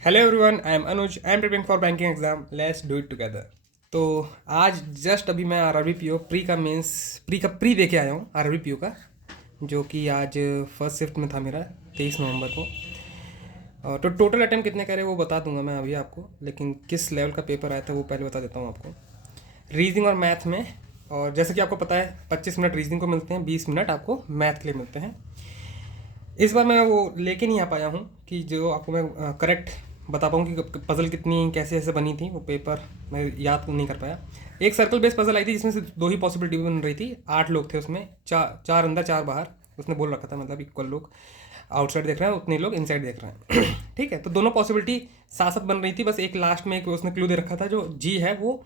Hello everyone, I am Anuj. I am preparing for banking exam. Let's do it together. तो आज just अभी मैं RRB PO pre का mains pre दे के आया हूँ। आरआरबी पीओ का जो कि आज फर्स्ट शिफ्ट में था मेरा 23 नवंबर को। तो टोटल अटेम्प्ट कितने करे वो बता दूंगा मैं अभी आपको, लेकिन किस लेवल का पेपर आया था वो पहले बता देता हूँ आपको। रीजनिंग और मैथ में, और जैसे कि आपको पता है 25 मिनट रीजनिंग को मिलते हैं, 20 मिनट आपको मैथ के लिए मिलते हैं। इस बार मैं वो लेके नहीं आ पाया हूँ कि जो आपको मैं करेक्ट बता पाऊँ कि पज़ल कितनी कैसे ऐसे बनी थी। वो पेपर मैं याद नहीं कर पाया। एक सर्कल बेस्ड पज़ल आई थी जिसमें से दो ही पॉसिबिलिटी बन रही थी। 8 लोग थे उसमें, चार अंदर चार बाहर। उसने बोल रखा था मतलब इक्वल लोग आउटसाइड देख रहे हैं, उतने लोग इनसाइड देख रहे हैं। ठीक है, तो दोनों पॉसिबिलिटी साथ साथ बन रही थी। बस एक लास्ट में एक उसने क्लू दे रखा था, जो जी है वो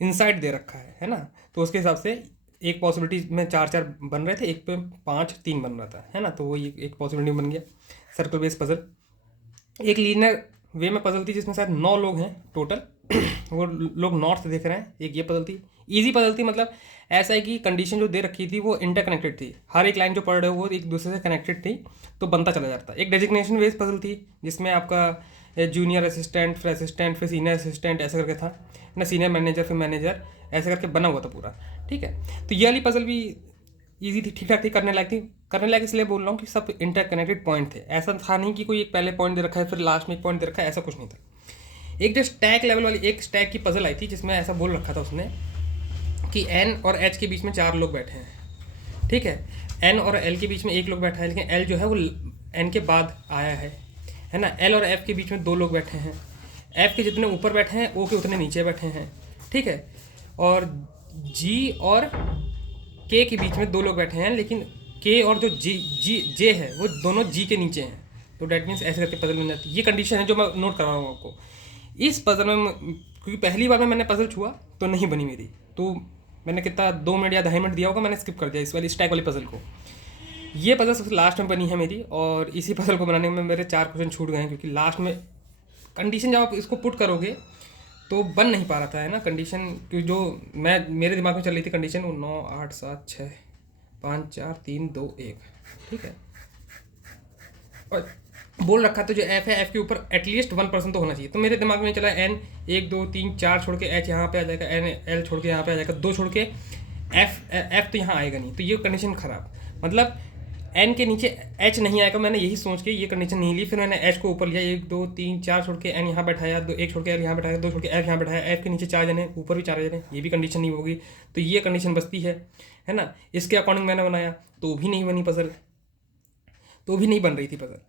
इनसाइड दे रखा है ना। तो उसके हिसाब से एक पॉसिबिलिटी में चार चार बन रहे थे, एक पे 5 3 बन रहा था, है ना। तो वो एक पॉसिबिलिटी बन गया सर्कल बेस्ड पजल। एक लीनियर वे में पजल थी जिसमें शायद 9 लोग हैं टोटल। वो लोग नॉर्थ देख रहे हैं। एक ये पजल थी, ईजी पजल थी। मतलब ऐसा है कि कंडीशन जो दे रखी थी वो इंटरकनेक्टेड थी। हर एक लाइन जो पढ़ रहे हो वो एक दूसरे से कनेक्टेड थी, तो बनता चला जाता। एक डेजिग्नेशन बेस्ड पजल थी जिसमें आपका जूनियर असिस्टेंट, फिर असिस्टेंट, फिर सीनियर असिस्टेंट, ऐसे करके था ना। सीनियर मैनेजर, फिर मैनेजर, ऐसे करके बना हुआ था पूरा। ठीक है, तो ये वाली पजल भी ईजी थी, ठीक ठाक थी, करने लायक थी। करने लायक इसलिए बोल रहा हूँ कि सब इंटरकनेक्टेड पॉइंट थे। ऐसा था नहीं कि कोई एक पहले पॉइंट दे रखा है फिर लास्ट में एक पॉइंट दे रखा है, ऐसा कुछ नहीं था। एक जो स्टैक लेवल वाली एक स्टैक की पजल आई थी जिसमें ऐसा बोल रखा था उसने कि एन और एच के बीच में 4 लोग बैठे हैं। ठीक है, एन और एल के बीच में एक लोग बैठा है, लेकिन एल जो है वो एन के बाद आया है ना। एल और एफ के बीच में 2 लोग बैठे हैं। एफ के जितने ऊपर बैठे हैं ओ के उतने नीचे बैठे हैं। ठीक है, और जी और के बीच में 2 लोग बैठे हैं, लेकिन के और जो जी जी जे है वो दोनों जी के नीचे हैं। तो डैट मीन्स ऐसे करके पजल बन जाती है। ये कंडीशन है जो मैं नोट करवा रहा हूँ आपको। इस पजल में क्योंकि पहली बार में मैंने पजल छुआ तो नहीं बनी मेरी, तो मैंने कितना 2 मिनट या 2.5 मिनट दिया होगा, मैंने स्किप कर दिया इस वाली स्टैक वाली पजल को। ये पजल सबसे लास्ट में बनी है मेरी, और इसी पजल को बनाने में मेरे 4 क्वेश्चन छूट गए हैं, क्योंकि लास्ट में कंडीशन जब आप इसको पुट करोगे तो बन नहीं पा रहा था, है ना। कंडीशन क्योंकि जो मैं मेरे दिमाग में चल रही थी कंडीशन वो 9 8 7 6 5 4 3 2 1। ठीक है, और बोल रखा था जो एफ है एफ के ऊपर एटलीस्ट 1% तो होना चाहिए। तो मेरे दिमाग में चला एन 1 2 3 4 छोड़ के एच यहाँ पे आ जाएगा, एन एल छोड़ के यहाँ पे आ जाएगा, 2 छोड़ के एफ तो यहाँ आएगा नहीं। तो ये कंडीशन खराब, मतलब एन के नीचे एच नहीं आएगा। मैंने यही सोच के ये कंडीशन नहीं ली। फिर मैंने एच को ऊपर लिया, 1 2 3 4 छोड़ के एन यहाँ बैठाया, एक छोड़ के एल यहाँ बैठाया, 2 छोड़ के एफ यहाँ बैठाया। एफ के नीचे 4 जने, ऊपर भी 4 जने, ये भी कंडीशन नहीं होगी। तो ये कंडीशन बचती है ना। इसके अकॉर्डिंग मैंने बनाया तो भी नहीं बनी पजल, तो भी नहीं बन रही थी पजल।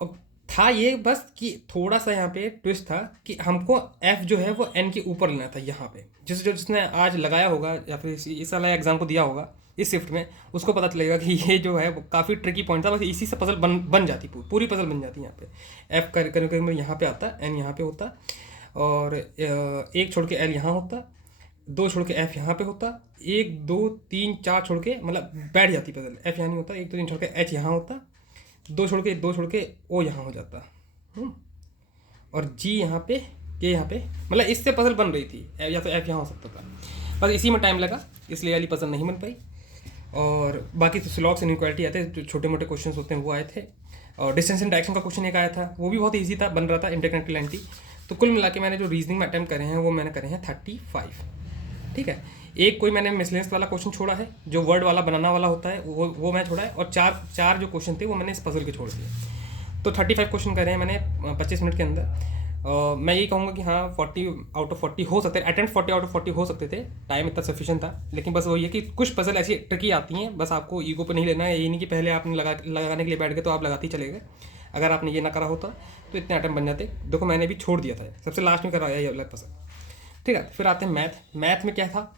और था ये बस कि थोड़ा सा यहाँ पे ट्विस्ट था कि हमको एफ जो है वो एन के ऊपर लेना था यहाँ पे। जिसने आज लगाया होगा या फिर इस वाला एग्जाम को दिया होगा इस शिफ्ट में, उसको पता चलेगा कि ये जो है वो काफ़ी ट्रिकी पॉइंट था। बस इसी से पजल बन जाती, पूरी पजल बन जाती यहाँ पे। एफ कर में यहाँ पे आता, एन यहाँ पे होता, और एक छोड़ के एल यहाँ होता, 2 छोड़ के एफ यहाँ पे होता, 1 2 3 4 छोड़ के मतलब बैठ जाती पजल। एफ यहाँ नहीं होता, 1 2 3 छोड़ के एच यहाँ होता, 2 छोड़ के ओ यहाँ हो जाता, और जी यहाँ पे, के यहाँ पे, मतलब इससे पजल बन रही थी। या तो एफ यहाँ हो सकता था, बस इसी में टाइम लगा, इसलिए वाली पजल नहीं बन पाई। और बाकी तो स्लॉक्स इनइक्वालिटी आते हैं, जो छोटे मोटे क्वेश्चन होते हैं वो आए थे। और डिस्टेंस एंड डायरेक्शन का क्वेश्चन एक आया था, वो भी बहुत ईजी था, बन रहा था, इंटरकनेक्टेड लाइन थी। तो कुल मिला के मैंने जो रीजनिंग में अटैम्प्ट करे हैं वो मैंने करे हैं 35। ठीक है, एक कोई मैंने मिसलेंस वाला क्वेश्चन छोड़ा है, जो वर्ड वाला बनाना वाला होता है, वो मैं छोड़ा है। और चार चार जो क्वेश्चन थे वो मैंने इस पजल के छोड़ दिए। तो 35 क्वेश्चन करे हैं मैंने 25 मिनट के अंदर। मैं यही कहूँगा कि हाँ 40 आउट ऑफ 40 हो सकते हैं, अटेम्प्ट 40 आउट ऑफ 40 हो सकते थे, टाइम इतना सफिशिएंट था। लेकिन बस वही है कि कुछ पजल ऐसी ट्रिकी आती हैं, बस आपको ईगो पर नहीं लेना है। यही नहीं कि पहले आपने लगाने के लिए बैठ गए तो आप लगाते ही चले गए। अगर आपने ये ना करा होता तो इतने अटेम्प्ट बन जाते। देखो मैंने भी छोड़ दिया था, सबसे लास्ट में करवाया ये वाला पजल। ठीक है, फिर आते हैं मैथ में क्या था।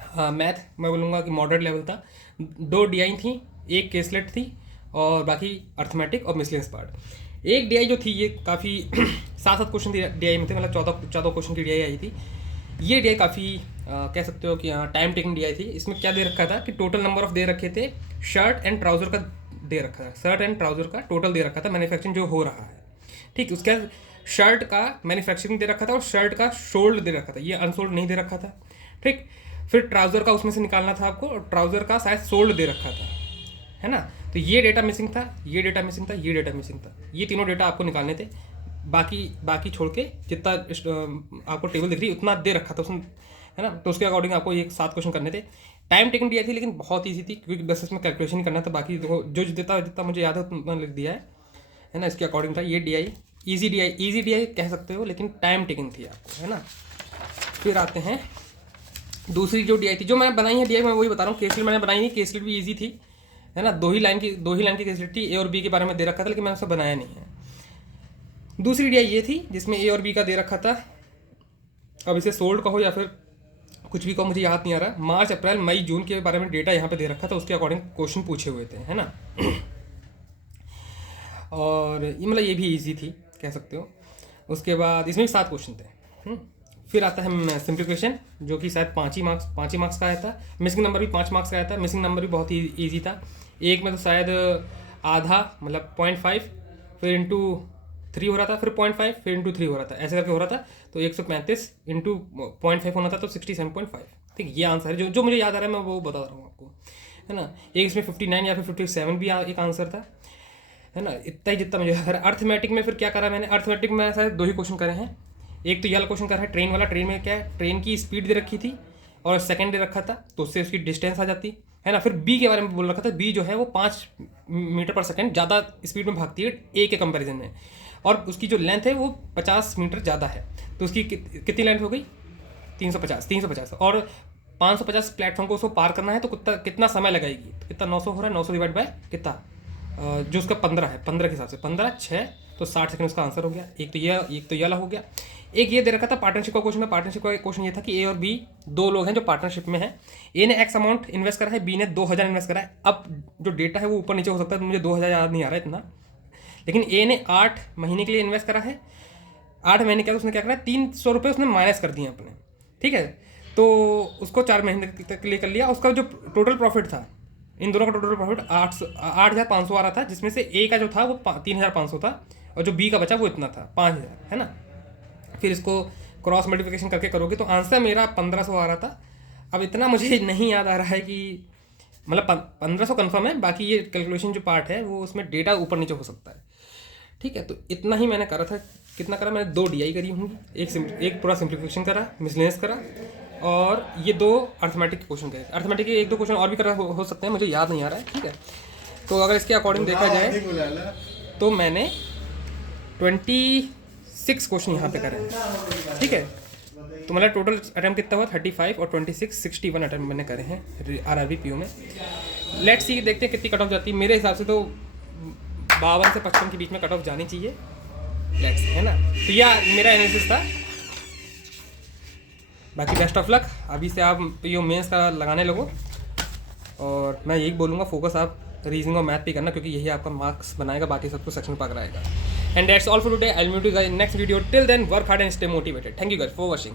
हाँ, मैथ मैं बोलूँगा कि मॉडरेट लेवल था। 2 डीआई थी, एक केसलेट थी, और बाकी अर्थमेटिक और मिसलेंस पार्ट। एक डीआई जो थी ये काफ़ी 7 क्वेश्चन थी डीआई में थे, मतलब 14 क्वेश्चन की डीआई आई थी। ये डीआई काफ़ी कह सकते हो कि हाँ टाइम टेकिंग डीआई थी। इसमें क्या दे रखा था कि टोटल नंबर ऑफ दे रखे थे, शर्ट एंड ट्राउज़र का दे रखा था, शर्ट एंड ट्राउज़र का टोटल दे रखा था, मैन्युफैक्चरिंग जो हो रहा है। ठीक, उसके बाद शर्ट का मैन्युफैक्चरिंग दे रखा था और शर्ट का शोल्ड दे रखा था, ये अनसोल्ड नहीं दे रखा था। ठीक, फिर ट्राउज़र का उसमें से निकालना था आपको, और ट्राउज़र का शायद सोल्ड दे रखा था, है ना। तो ये डेटा मिसिंग था, ये डेटा मिसिंग था, ये डेटा मिसिंग था, ये तीनों डेटा आपको निकालने थे। बाकी छोड़ के जितना आपको टेबल दिख रही है उतना दे रखा था उसने, है ना। तो उसके अकॉर्डिंग आपको ये 7 क्वेश्चन करने थे। टाइम टेकन दिया थी लेकिन बहुत ईजी थी, क्योंकि बस इसमें कैलकुलेशन ही करना था। बाकी देखो जो जितना मुझे याद है उतना लिख दिया है ना। इसके अकॉर्डिंग था ये DI, ईजी DI कह सकते हो, लेकिन टाइम टेकन थी आपको, है ना। फिर आते हैं दूसरी जो DI थी, जो मैंने बनाई है DI, मैं वही बता रहा हूँ। केसलेट मैंने बनाई नहीं, केसलेट भी ईजी थी, है ना। दो ही लाइन की केसलेट थी। A और B के बारे में दे रखा था, लेकिन मैंने उसे बनाया नहीं है। दूसरी DI ये थी जिसमें A और B का दे रखा था। अब इसे सोल्ड कहो या फिर कुछ भी कहो, मुझे याद नहीं आ रहा। मार्च, अप्रैल, मई, जून के बारे में डेटा यहाँ पे दे रखा था, उसके अकॉर्डिंग क्वेश्चन पूछे हुए थे, है ना। और ये मतलब ये भी इजी थी कह सकते हो। उसके बाद इसमें भी 7 क्वेश्चन थे। फिर आता है सिंप्लीफिकेशन, जो कि शायद 5 ही मार्क्स का आया था। मिसिंग नंबर भी 5 मार्क्स का आया था। मिसिंग नंबर भी बहुत ही ईजी था। एक में तो शायद आधा मतलब 0.5, फिर इंटू 3 हो रहा था, फिर 0.5, फिर इंटू 3 हो रहा था, ऐसे करके हो रहा था। तो 135 इंटू 0.5 होना था, तो 67.5। ठीक, ये आंसर है जो मुझे याद आ रहा है, मैं वो बता रहा हूँ आपको, है ना। एक इसमें 59 या फिर 57 भी एक आंसर था, है ना। इतना ही जितना मुझे याद आ रहा है। अर्थमेटिक में फिर क्या करा मैंने, अर्थमेटिक में शायद 2 ही क्वेश्चन करे हैं। एक तो ये वाला क्वेश्चन करा है ट्रेन वाला। ट्रेन में क्या है, ट्रेन की स्पीड दे रखी थी और सेकंड दे रखा था, तो उससे उसकी डिस्टेंस आ जाती, है ना। फिर बी के बारे में बोल रखा था, बी जो है वो 5 मीटर पर सेकंड ज़्यादा स्पीड में भागती है ए के कंपैरिजन में, और उसकी जो लेंथ है वो 50 मीटर ज़्यादा है। तो उसकी कितनी लेंथ हो गई, 350। और 550 प्लेटफॉर्म को उसको पार करना है, तो कितना समय लगाएगी, तो कितना 900 हो रहा है। 900 डिवाइड बाय कितना, जो उसका 15 है, 15 के हिसाब से 15, 6, तो 60 सेकंड उसका आंसर हो गया। एक तो ये वाला हो गया। एक ये दे रखा था पार्टनरशिप का क्वेश्चन है। पार्टनरशिप का क्वेश्चन ये था कि A और B 2 लोग हैं जो पार्टनरशिप में हैं। A ने X अमाउंट इन्वेस्ट करा है, B ने 2000 इन्वेस्ट करा है। अब जो डेटा है वो ऊपर नीचे हो सकता है, तो मुझे 2000 याद नहीं आ रहा है इतना, लेकिन A ने 8 महीने के लिए इन्वेस्ट करा है। 8 महीने के बाद उसने क्या करा है, 300 रुपये उसने माइनस कर दिए अपने, ठीक है। तो उसको 4 महीने तक के लिए कर लिया। उसका जो टोटल प्रॉफिट था, इन दोनों का टोटल प्रॉफिट 8,500 आ रहा था, जिसमें से A का जो था वो 3,500 था, और जो B का बचा वो इतना था 5,000, है ना। फिर इसको क्रॉस मल्टीप्लिकेशन करके करोगे तो आंसर मेरा 1500 आ रहा था। अब इतना मुझे नहीं याद आ रहा है कि मतलब 1500 कन्फर्म है, बाकी ये कैलकुलेशन जो पार्ट है वो उसमें डेटा ऊपर नीचे हो सकता है, ठीक है। तो इतना ही मैंने करा था। कितना करा मैंने, 2 DI करी होंगी, एक पूरा सिंप्लीफिकेशन करा, मिसलेनियस करा, और ये 2 अर्थमेटिक क्वेश्चन करे। अर्थमेटिक के 1-2 क्वेश्चन और भी करा हो सकते हैं, मुझे याद नहीं आ रहा है, ठीक है। तो अगर इसके अकॉर्डिंग देखा जाए तो मैंने 26 क्वेश्चन यहाँ पे करे हैं, ठीक है। तो मतलब टोटल अटैम्प्ट कितना हुआ, 35 और 26, 61 अटैम्प्ट मैंने करे हैं RRB PO में। लेट्स सी, देखते हैं कितनी कट ऑफ जाती है। मेरे हिसाब से तो 52 से 55 के बीच में कट ऑफ जानी चाहिए, लेट्स, है ना। तो यह मेरा एनालिसिस था। बाकी बेस्ट ऑफ लक। अभी से आप PO मेंस का लगाने लगो, और मैं यही बोलूँगा फोकस आप रीजनिंग और मैथ पे करना, क्योंकि यही आपका मार्क्स बनाएगा, बाकी सब कुछ सेक्शन पर कराएगा। And that's all for today. I will meet you guys in next video. Till then work hard and stay motivated. Thank you guys for watching.